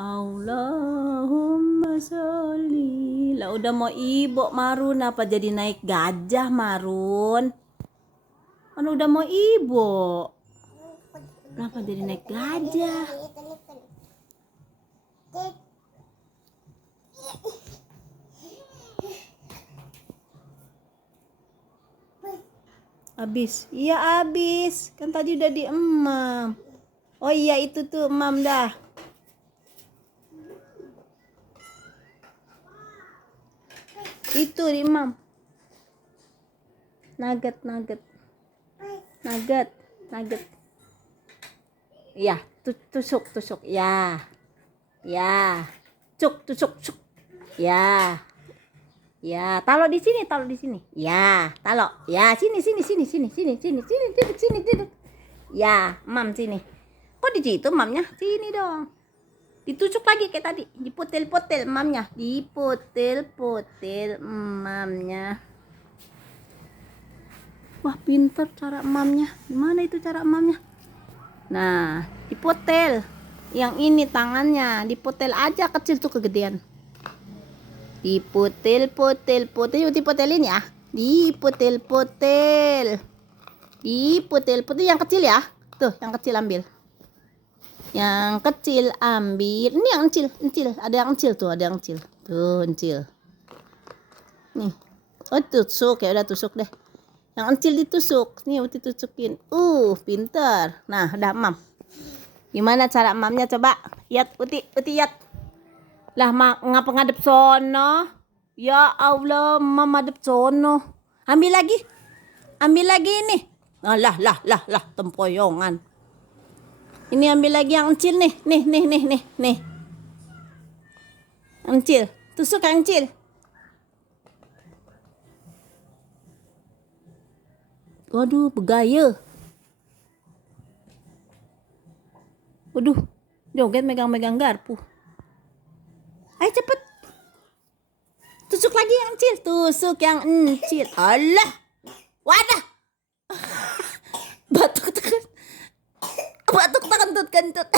Allahumma sholli. Lah udah mau ibu Marun, apa jadi naik gajah Marun? Kan udah mau ibu. Kenapa jadi naik gajah? Habis. Iya habis. Kan tadi udah diemam. Oh iya itu tuh emam dah. Itu diemam. Nugget. Iya, tusuk. Ya. Ya. Tusuk. Ya. Ya, taruh di sini. Ya, taruh. Ya, sini. Duduk. Ya, mam sini. Kok di situ mamnya? Sini dong. Ditusuk lagi kayak tadi. Dipotel mamnya. Dipotel mamnya. Wah, pinter cara mamnya. Gimana itu cara mamnya? Nah, dipotel. Yang ini tangannya, dipotel aja kecil tuh kegedean. Dipotelin ya. Dipotel yang kecil ya. Tuh, yang kecil ambil. Ini yang kecil. Ada yang kecil tuh, Tuh, kecil. Nih. Oh, tusuk ya, udah tusuk deh. Yang kecil ditusuk. Nih, Uti tusukin. Pinter. Nah, udah mam. Gimana cara mamnya coba? Yat, Uti yat. Lah, ngapa ngadep sono? Ya Allah, mam ngadep sono. Ambil lagi ini. Lah, tempoyongan. Ini ambil lagi yang kecil nih. Nih. Yang kecil. Tusuk yang kecil. Waduh, begaya. Waduh, joget megang-megang garpu. Ayo cepet. Tusuk lagi yang kecil. Alah. Wadah. Batuk kentut.